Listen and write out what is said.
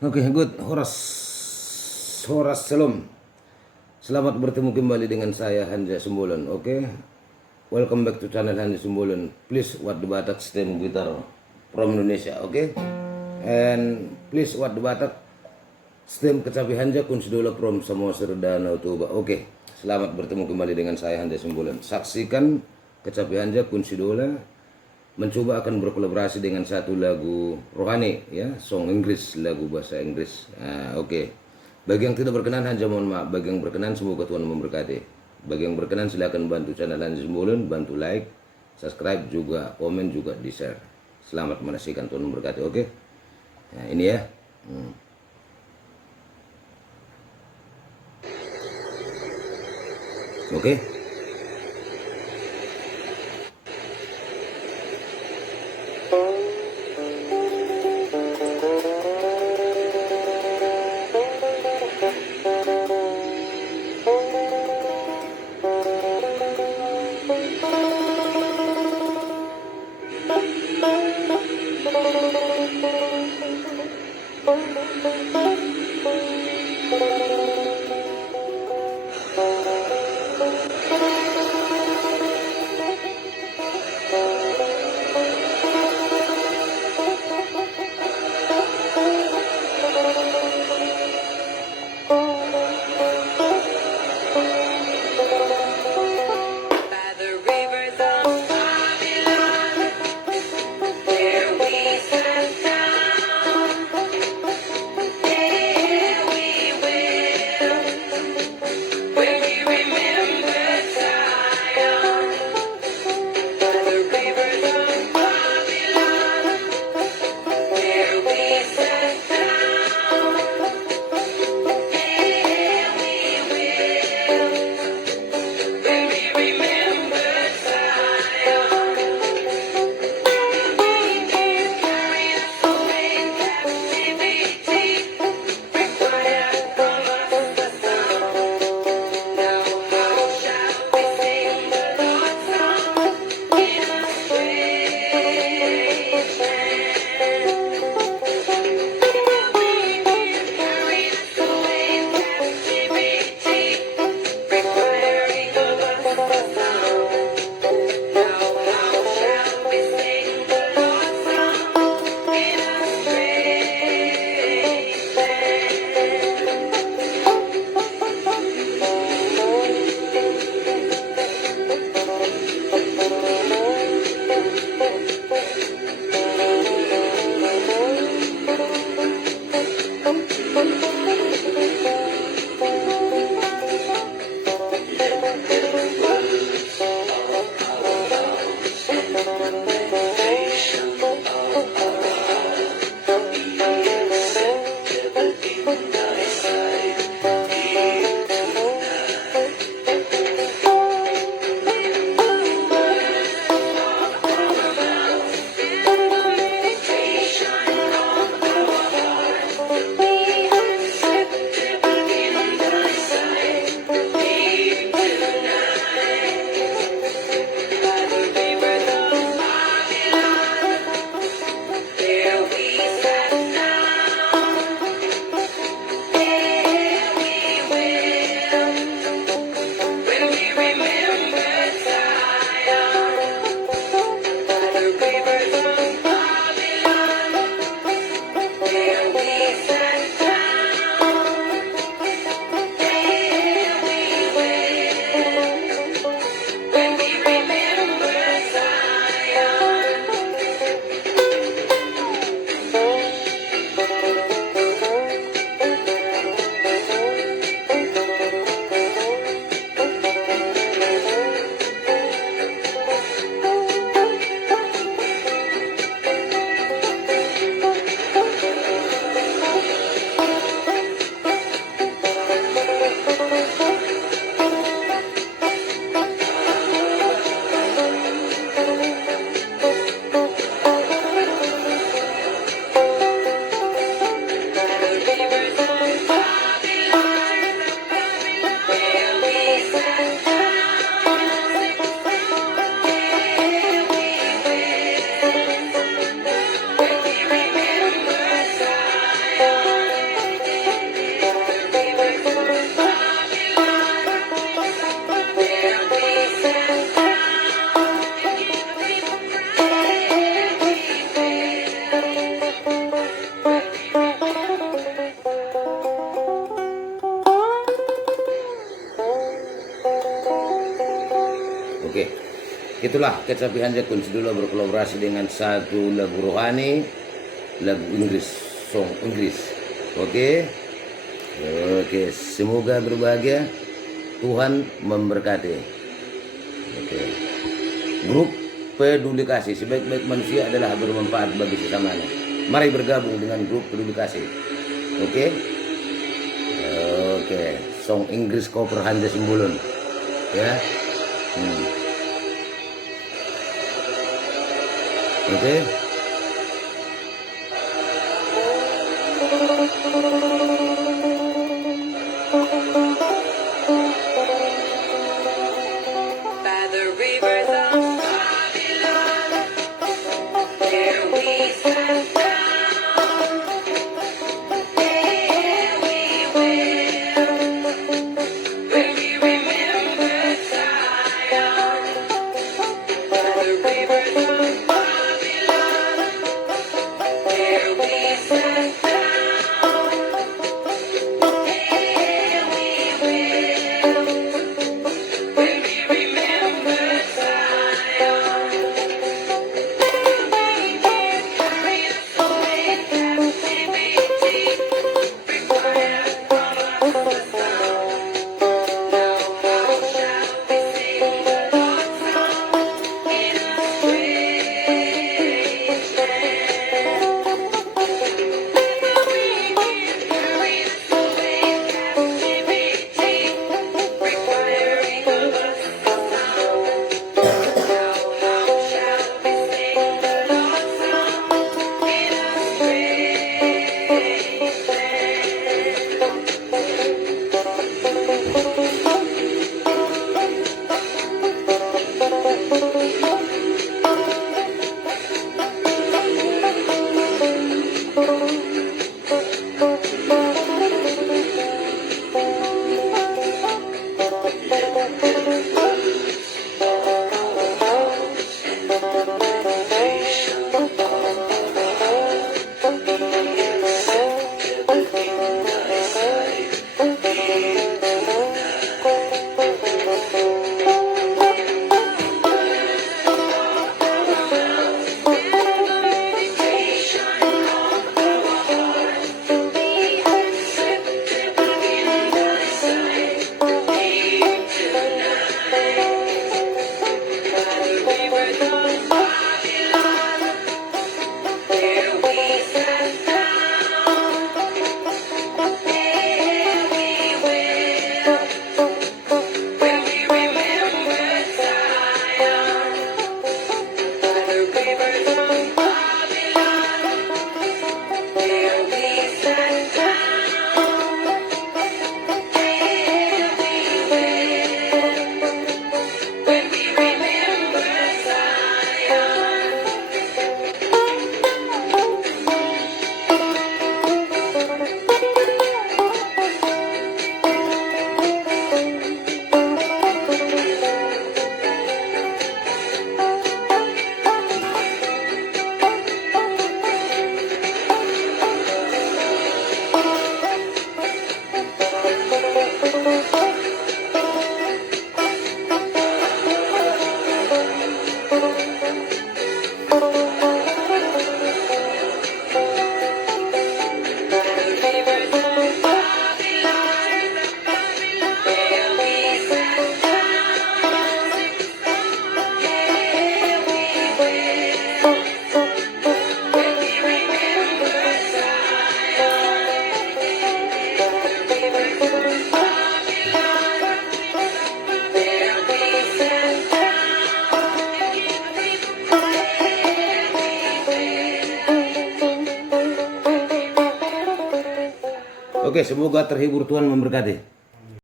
Oke, good. Horas, Horas Shalom. Selamat bertemu kembali dengan saya Hanja Sembolan. Oke, welcome back to channel Hanja Sembolan. Please what the Batak stem guitar from Indonesia. Oke, and please what the Batak stem kecapi Hanja Kunsidola from Samosir Danau Toba. Oke, selamat bertemu kembali dengan saya Hanja Sembolan. Saksikan kecapi Hanja Kunsidola mencoba akan berkolaborasi dengan satu lagu rohani, ya, song Inggris, lagu bahasa Inggris. Oke. Bagi yang tidak berkenan Hanja mohon maaf, bagi yang berkenan semoga Tuhan memberkati. Bagi yang berkenan silakan bantu channel Hanja Sembolan, bantu like, subscribe juga, komen juga, di share. Selamat menyaksikan, Tuhan memberkati. Oke. Nah, ini ya. Oke. By the rivers of Babylon, there we sat down. There we will Itulah Kecapi Hanja Kunsidula berkolaborasi dengan satu lagu rohani, lagu Inggris, song Inggris. Oke. Oke, semoga berbahagia. Tuhan memberkati. Oke. Grup Peduli Kasih, sebaik-baik manusia adalah bermanfaat bagi sesamanya. Mari bergabung dengan grup Peduli Kasih. Oke. Oke, song Inggris cover Hanja Simbolon. Ya. Oke. By the rivers of Babylon, there we sat down. There we will, when we remember Zion. By the rivers of Babylon, there we sat down. There we will, when we remember Zion. Carried us away captivity, required from us the sound. Now how shall we sing the Lord's song in a strange land? Carried us away captivity, requiring of us the sound. Now how shall we sing the Lord's song in a strange land? Oke, semoga terhibur, Tuhan memberkati.